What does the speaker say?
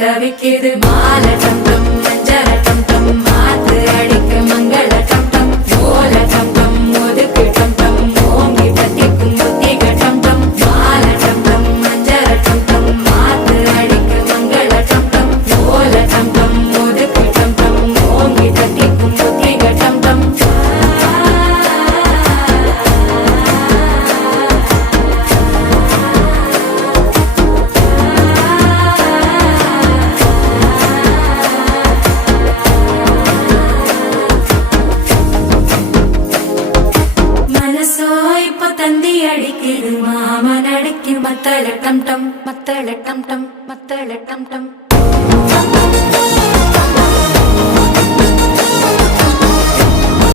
தவிக்குது மால டம் டம் மஞ்சள டம் டம் மாத்து அடிக்க மங்கள டம் டம் ஓல டம் டம் ஒதுக்கு டம் டம் ஓங்கி தட்டிக்கும் புத்திக டம் டம் மால டம் டம் மஞ்சள டம் டம் மாத்து அடிக்க மங்கள டம் டம் ஓல டம் டம் ஒதுக்கு டம் டம் ஓங்கி தட்டிக்கும் புத்திக டம் டம் தந்தி அடிக்குது மாமன் அடிக்கு மத்தள டம் டம் மத்தள டம் டம் மத்தள டம் டம்